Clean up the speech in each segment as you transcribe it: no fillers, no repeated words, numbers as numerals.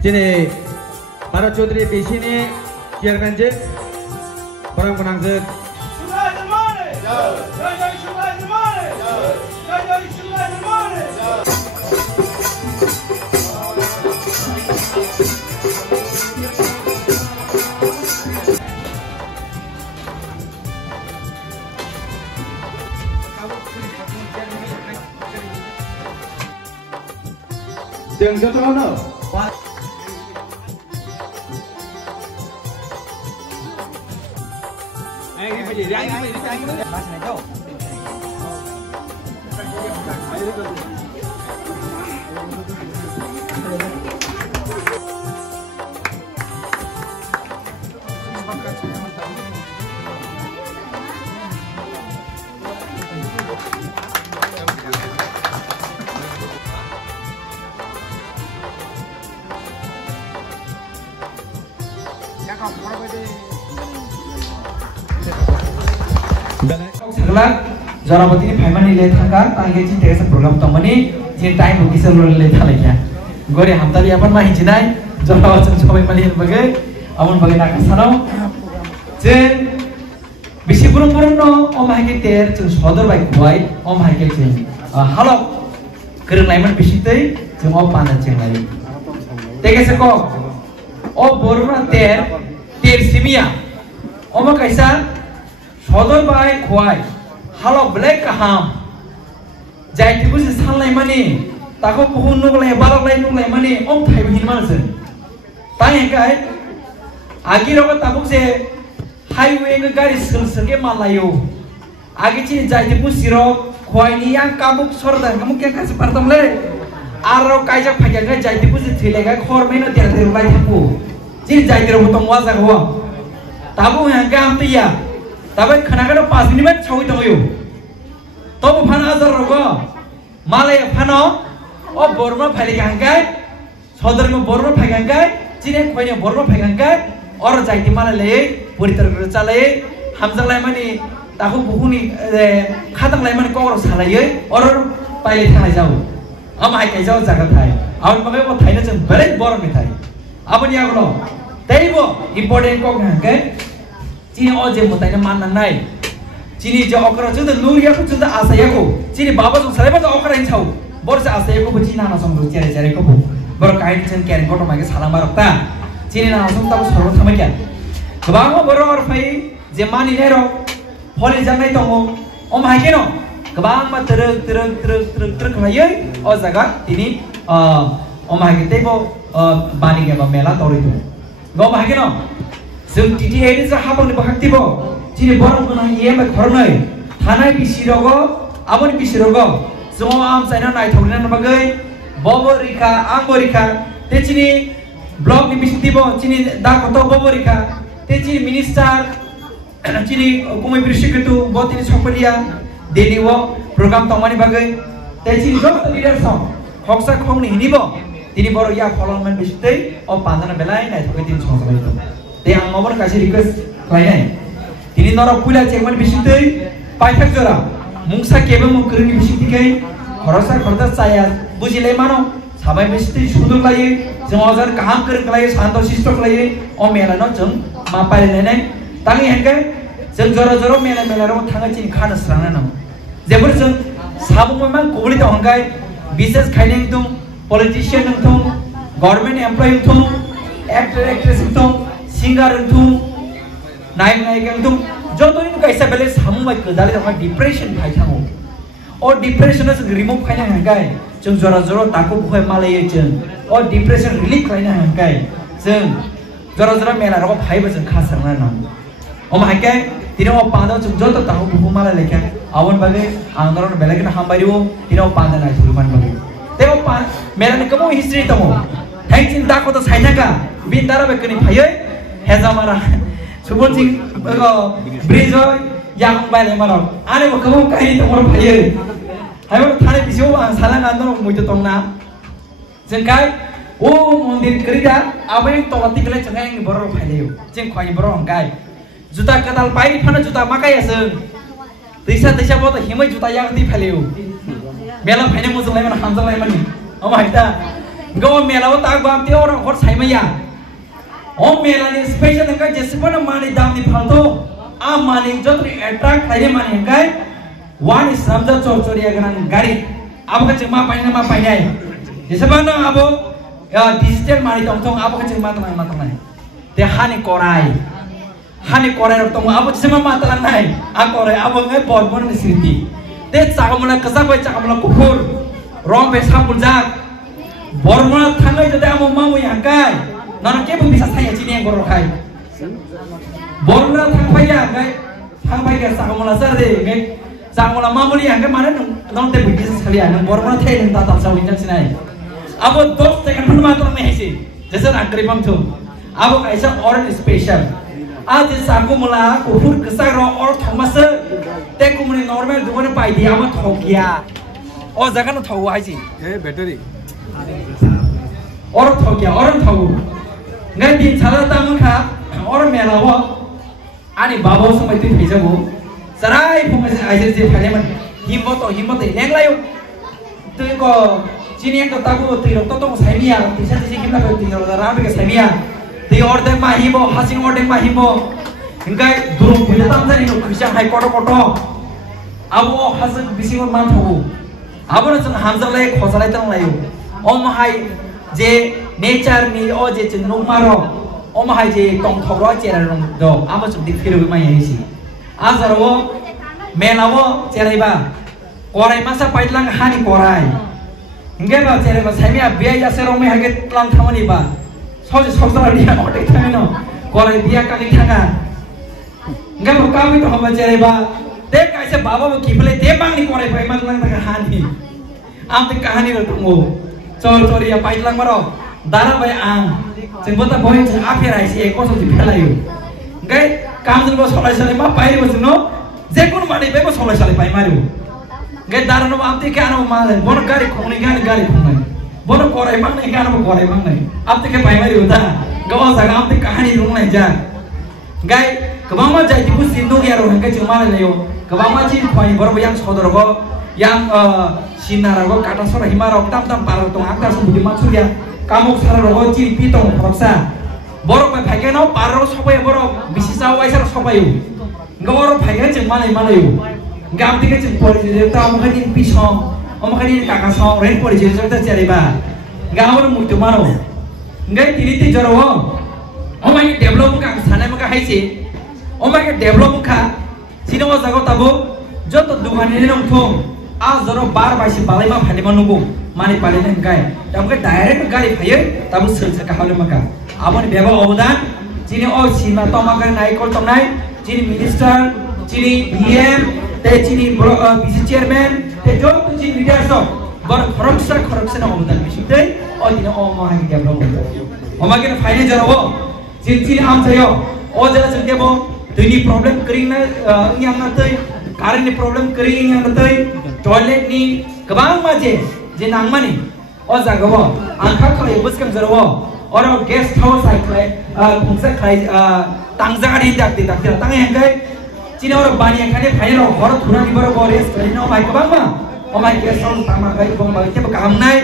Jadi para Chaudhry di sini chairman je, orang menang je. Jangan terlalu. Jarabati ni payment ni leh thangka, tangge cint ऐसा program तमनी जिन time bookie से लोग लeh था लेकिन गोरे हम तली अपन माही जिनाई जराबत चुम्बे मली बगे अमन बगे ना कसनाओ जिन बिसी पुरुम नो om hai ke ter jeng sodor bai kuai om hai ke jeng halo kereng laiman bisi tei jeng om panan jeng lai tege seko om boruna ter simia om kaisa sodor bai kuai halo black ham jai tibu se sanlai mani tako puhun nuklai balak lai nuklai mani om thai hin mansen tai kai agi rogo tabuk se highway ke gari sel ke malayo agi chi jai tibu siro khoi ni yang kabuk sordan kamu kya kasih partam le aro kaijak phajak ga jai tibu se thile ga khor mai no ter ter lai thapu chi jai tibu tong wa ja ho tabu yang gam tiya tapi kenapa 5 minit cawi tahu Tomo fana azar rogo, Malay fana, oh borma phali gangkai, saudara mo borma phali gangkai, cine kau ni borma phali gangkai, orang jahit mana leh, puri terkerja leh, hamzah leh mani, tahu buku ni, khatang leh mani kau orang salah ye, orang pilih thai jauh, am hai kai jauh jaga thai, awan pakai mo thai na cem berat borma thai, apa ni aku lo, tapi bo important kau gangkai, cine oh je mo thai na mana nai. Cini jauh okra tu, luar ya, tu dah asa ya ko. Cini bapa tu selain tu okra ini tahu. Baru saya asa ya ko, cina nasong tu cari ko. Baru kain cen kian ko tu macam salam baru ta. Cini nasong tahu seorang sama kian. Kebangun baru orang fai zaman ini ro. Poli jangan itu mo. Om hai keno. Kebangun mah teruk lagi. Oh jaga ini om hai kita ibu bani ke mela tahu itu. Om hai keno. Sentiti ini sahab ni bahak tibo. Cini borong kena iya mek kornai, tanai bisirogo, amoni bisirogo, semua am saya nak thaulinan bagai, boborika, amborika, te cini blog ni bisitibo, cini dah kotor boborika, te cini minister, cini kumai bersih itu, buat ini sopelia, daily work, program tongmani bagai, te cini dokter leader song, hoksa kong ni bo, tini borong ya kolon man bisitei, oh pandana belai, naik thaukai tini song sama itu, te ang ngomong kasih request lainnya. Ini norok pula cekman bisitei, payah jora, mungsa kebe mungkering bisitikai, khorosa khorda saya, bujilai mano, sabai bisitei sudur lagi, jemajar kaham kering lagi, santo sistok lagi, om melano jeng, mapai lene, tangi hengkai, jeng jora mela ro thanga cini khana serana nam, jebur jeng, sabung memang kubuli tahongkai, business kaineng tung, politician tung, government employee tung, actor actress tung, singer tung. Naik yang tu, jodoh ini kaisa beles hamu mai kedali dengan depression kai thamu. Oh depression itu remove kai na hangkai. Jeng jora takut bukan malai jeng. Oh depression relief kai na hangkai. Jeng jora mela rokok hai bejeng khasar na nam. Om hangkai tidak mau pandang jeng jodoh tahu bukan malai lekan. Awan bagai anggaran belakin hambariu tidak mau pandang naik turunan bagai. Tengok mela ni kamu history tamu. Hang cinta kau tu saya ka. Bintara bekani hayai. Heza marah. Sebut sih, bridge yang balik mana? Ane mau kamu kaya itu orang bayar. Ayo thane pisau salah ngantor muncul tongna. Jengkai, oh mundir kerja, apa yang tolak tiga jengkai yang baru bayar. Jengkai baru angkai. Juta ketal pai, mana juta makai ya seng. Desa buat himai juta yang di bayar. Mela bayar musuh lain mana hamzah lain mana. Oh my god. Go mela tak bam te orang hor sai maya. O mela ni special engkai jesipana mani dam ni phalto. A mani jotri attract thaye mani engkai. One is samja chori agan gari. Abo ka cema painai. Jesipana abo digital mani tong abo ka cema matang. Te hani korai. Hani korai rok tong abo cema matang nai. A korai abo ngai borbon ni sirti. Te chakamula kasak bai chakamula kufur. Rom be sapulja. Bormona thangai jode amo mamu yangkai nana kebo bisa saya cini yang gorokai bormona thangpai yangkai thangpai ke sakamula sarde ngai sakamula mamuli yangkai mana nong te bisa sekalian nong bormona thai nong tata sawin jak sinai abo 2 second pun matram nahi sih jasa nakri bangtu abo kaisa orange special आज साकुमुला कुफुर कसा रो और Thomas ते कुमने normal दुबने पाई दिया मत हो गया और जगह न थौ आइसी ए battery orang tahu ya orang tahu nggak di salah tamu kah orang melawa ani bawa semua itu bisa bu serai pun masih aja sih kalian himbot yang lain tu kok sini yang ketahu tirok totong semia bisa sih kita tirok rapi ke semia di order mah himbo hasil order mah himbo enggak durung punya tamu dari Krisya hai koto abo hasil bising orang tahu abo nasi hamzah lagi khosalai tang layu om hai जे nature नि ओ जे चंगनो मारो ओ माहाय जे टंग thorough चेरा रंग दो आबो सुदि फिरबो my हिसि आजारवो मेलावो चेराइबा कोराय मासा पाइतलां हानि कोराय इंगेबा चेराइबा साइमिया बिया यासे रंग मे हागे तलां थामनि बा सजे सजरा दिया ओटे थानो कोराय बिया कानि थांगा इंगेबा कामि तो हमा चेराइबा ते काइसे बाबा किफले ते बांगनि कोराय फाय मांगलां थांगा हानि आमते कहानि र दंगो Cor ya pahit lang maro, darah bay ang, cembota boy ceng akhir aja sih, kau sudah dipelayu. Gay, kamu tuh soleh soleh mah pahit bos no, zekun mandi bebas soleh soleh pahit malu. Gay darah no amti ke anu malah, bono gari kongni, bono korai mang nih, anu korai mang nih, amti ke pahit malu dah, gawas agak amti kahani dulu nih jah. Gay, kebang mah jadi bus sindu ya roh, gay cuma leyo, kebang mah sih pahit baru yang saudara go, yang Sinarago kata sora himarok tam paro tong akar sebudi maksudnya kamu sarago ciri pitong proksa borok mai phage no paro sobai borok bisisa waisar sobayu ngoro phage jeng malai malayu ngam tige jeng pori je ta amkhani pisong amkhani kaka song ren pori je jota chariba ngawor mutu maro ngai tiriti joro omai develop ka sanai maka haisi omai develop ka sino jago tabo joto dugani nong thong आज जरो बार बाइसी बालाई मा फाले मानुगो माने पाले ने गाय तब के direct गाड़ी फाये तब सर का हाले मका आबन बेबा अवदान जिनि ओ सीमा तमा का नायकोल तमनाय जिनि मिनिस्टर जिनि बीएम ते जिनि बीसी चेयरमैन ते जो जिनि लीडर्स बर खरकसा अवदान बिसिते ओ दिने ओ मा हाय डेभलप ओमा के फाइने जरो जिनि आम थयो ओ जरा संदेबो दैनि problem करिंग yang नातै कारनि problem करिंग yang नातै toilet ni kebang maje je nang mani o jagawo angka khlai buskam jarawo oro guest house ai khlai khungsa khlai tangja ri dakti tang engkai chini oro bani khane phairo hor thura ni boro bores khlai no mai kebang ma o mai guest house tama kai bong ba ke kam nai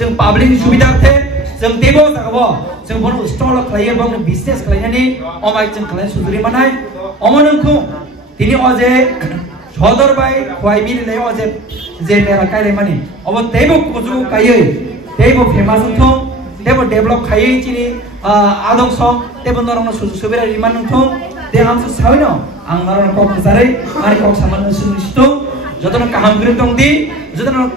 jeng public subida the jeng tebo jagawo jeng bono stall khlai bong business khlai ni o mai jeng khlai sudri manai omonungku tini oje Hodor bay, kuai mili leo aje, je mera kai le mani. Obo tebo kuzu kaya, tebo famous untung, tebo develop kaya cini adong song, tebo norong na susu subira liman untung, de ham su sawi no, ang norong kok besare, mari kok sama nusun situ, jodoh kaham gerentong di, jodoh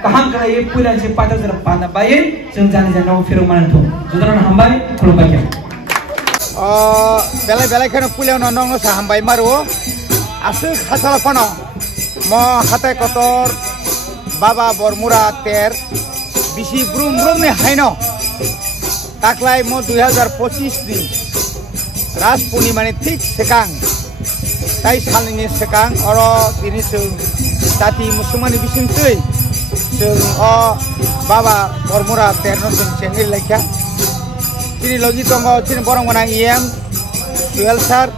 kaham kaya pulang si pacar jerap pana bayi, jeng jana firu mana untung, jodoh hambai kalau bayi. Belai kan pulang nong sahambai maru. Asal khasal kono mo hatai kotor baba bormura ter bisi brum ni haino taklai mo 2025 din ras punimani thik sekang tai salini sekang oro tini sung tati musumani bisin tui sung o baba bormura ter no sung chengil lekya tini logi tongo tini borong manang em 12 sar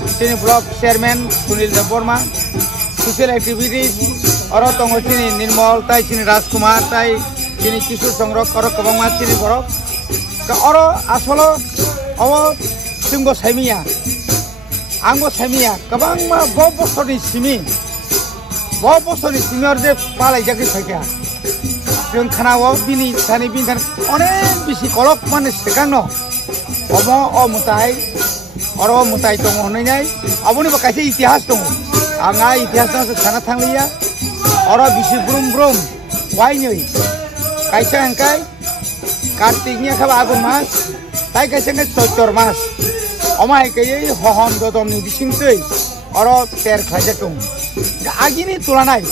Sini block chairman Sunil Deborma, social activities, orang tonggo sini Nirmal, tai sini Rajkumar, tai chini kisur songrok oro kabangma chini borok oro asolo awo singbo saimiya angbo saimiya kabangma bo bosoni simi or je palai jagri phaikya जों खानाव बिनि सानि बिन अनेक बिसि कलक माने सेकांनो अमो अ मुताय अरो मुताय दङ होननाय अबनि बाकासे इतिहास दङ आंहा इतिहासजों साना थांलिया अरो बिसि ब्रुम ब्रुम वाइनै कायसे अंकाय कार्तिकनि खाबा आगुन मास ताय कायसे चैत्र मास अमाय गयै हहम ददमनि बिसिंसै अरो तेर खायसे दङ आगिनि तुलनाय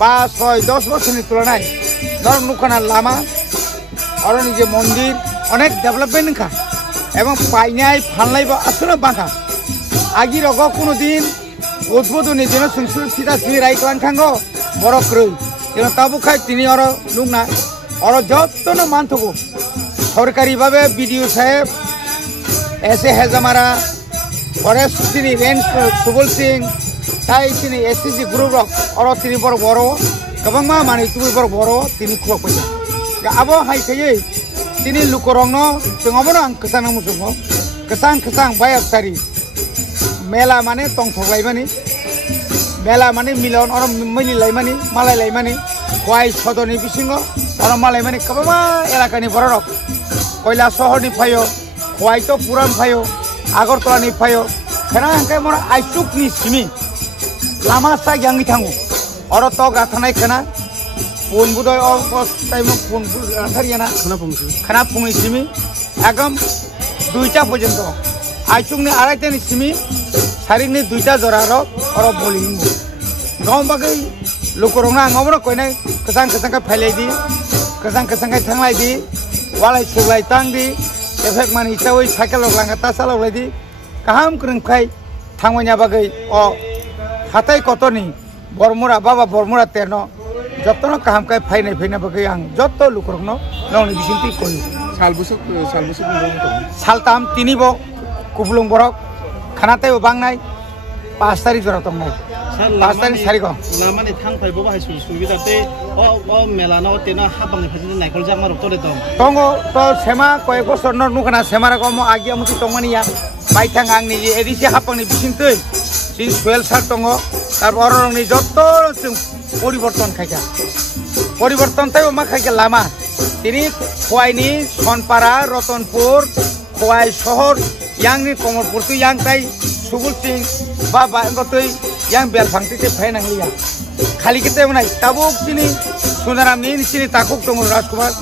5 6 10 বছরनि তুলনায় ধর নুখানা লামা আর নিজে মন্দির অনেক ডেভেলপমেন্ট খা এবং পাইনাই ফানলাই বা আসলে বাঁকা আগি রগ কোনো দিন উদ্বোধনী যেন সংসদ সিধা সিধি রাইকলান থাঙ্গো বড় ক্রই যেন তাবু খাই তিনি আর নুকনা আর যত্ন মানথবো সরকারিভাবে বিডিও সাহেব এসে হেজামারা ফরেস্ট তিনি রেঞ্জ সুবল সিং তাই তিনি এসএসজি গ্রুপ আর তিনি বড় বড় kabangma mani tui boro tini khok paja ga abo hai kayei tini lukorongno jongobono ang kesang musumo kesang bayar sari mela mane tong thoglai mani mela mane milon or mili lai mani malai lai mani kwai sodoni bisingo or malai mani kabangma elakani borok koila shohor ni phayo kwai to puran phayo agartala ni phayo khana hangkai mora aisuk ni simi lama sa yangi thangu और तो गाथानाय खाना पुन बुदय time पुन गाथारियाना खाना फुंनि सिमी एकदम 2टा पर्यन्त आइचुंनि आराइटानि सिमी सारिनि 2टा जरार और बलिं गाव बागै लोकरंना आंगमनो कयनाय कसां का फाइलायदि कसां का थांलायदि वालाय सुलाय तांदि एफेक्ट मानि हिसाबै साइकेल लांगा तासालावलायदि काहाम क्रंखाय थांवैना बागै अ हाथाय कतनि बरमुरा बाबा बरमुरा तेरनो जत्तनो काम काय फाइनाय बगै आं जत्तो लुकरनो नौनि बिसिंति कय सालबुसु सालताम तिनिबो कुबलुं बरक खानाते बांनाय 5 तारिख जरा तंनाय 5 तारिख सारिख लामानि थांफायबो बाहाय सुबिदाते अ मेलानो तेना हाबांनि फाजिन नायखल जामारो तरे दंगो तो सेमा कय बसर न नुखाना सेमारा गम आगिया मुति तंमानिया बायथां आंनि एदिसि हाबांनि बिसिंतै सिन सुएल सार दंगो তারপর যত পরিবর্তন খাইছা পরিবর্তন তাই মা খাইছে লামা তিনি খোয়াইনি সনপাড়া রতনপুর খোয়াই শহর ইয়াংনি কমলপুর তুই ইয়াং তাই সুবুল সিং বা তুই ইয়াং বেলফাংতিতে ফাইনাংলিয়া খালি কেতে নাই তাবুক তিনি সুনারামনি তিনি তাকুক দङ রাজকুমার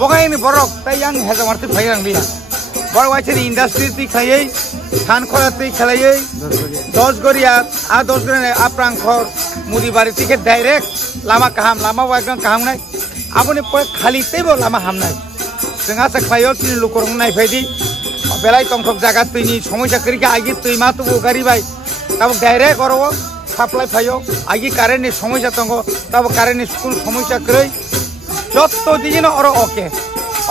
বগাইনি বরক তাই ইয়াং হেজামারতে ফাইনাংলিয়া বড় ওয়াইছেনি ইন্ডাস্ট্রি তুই খাইयै খানখরা তুই খেলাयै 10 গরিয়া आ 10 गरे आप्रांखर मुदिबारि तिके डाइरेक्ट लामा काहाम लामा वागन काहाम नाय आबनि प खाली तेबो लामा हामनाय जोंहा साखायो तिनि लुकरं नायफायदि बेलाय तंखक जागा तुइनि समस्या करिका आगि तुइ मा तुबो गारि बाय ताबो डाइरेक्ट अरो साप्लाय फायो आगि कारेन्टनि समस्या तंगो ताबो कारेन्टनि स्कुल समस्या करै जत्तो दिजिनो अरो ओके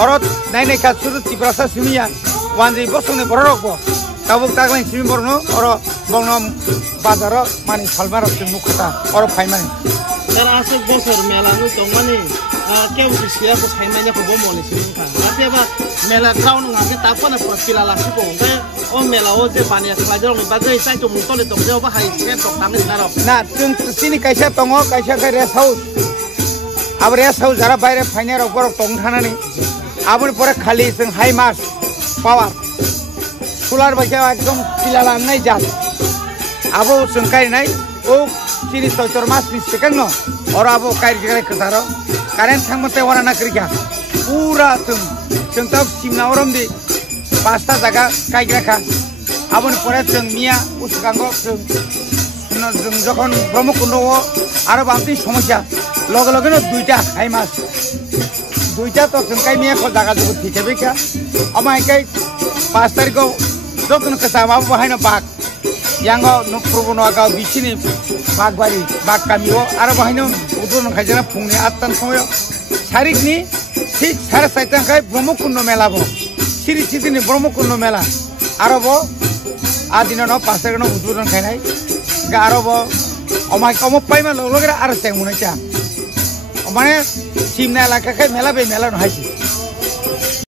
अरो नायनायखा सुरु तिब्रासा सिमिया वानजि बसंनि बररकबो ताबुक तागलाइन सिमी बरनो और बंगनो बाजार माने सालमार मुखता और फाइमानि तर आसो बसर मेला नु दंमानि केउ सिया को साइमानि को बमले सिमखा नाथेबा मेला ग्राउन्ड ngaके तापना पिला लासिबो बे ओ मेला ओ जे बानिया खाजर नि बागै साइ तो मुतले तो जेबा हाइ से तो तांनि नारो ना जों सिनि कायसा दङ कायसा का रेस्ट हाउस अब रेस्ट हाउस जरा बायरे फाइनार गर दं थानानि आबनि परे खालि जों हाइ मास पावर सोलार बायसा एकदम पिला लांनाय जात आबो जों कायनाय ओ सिनि चैत्र मास नि सेकेंड और आबो कायरि कथारो कारेन्ट थांमते वरा ना करिका पूरा जों तब सिमना ओरमदि 5टा जागा कायग्राखा आबनि परे जों मिया उसगांगो जों যখন ব্রহ্মকুণ্ড আরো বাকি সমস্যা লগে লগে 2টা হাই মাস 2টা তো जोंकाय मिया को जागा जो ठीक है बेका अमायकाय 5 तारिख যতন কাছে মাবো বাহাইনো বাক यांगो नप्रबनो आगा बिसिनि बागबारि बाग गामियो आरो बाहायनो उदुन खायजना फुंनि 8टा समय तारिखनि ठीक 7:30 खाय ब्रह्मकुण्ड मेलाबो सिरि सिरिनि ब्रह्मकुण्ड मेला आरोबो आदिनो 5 तारिखनो उदुन खायनाय गारोबो अमाय कम पाइमा लगलगरा आरो सेंमुनायचा মানে সিমনা এলাকাকে মেলা বে মেলা নহাইছি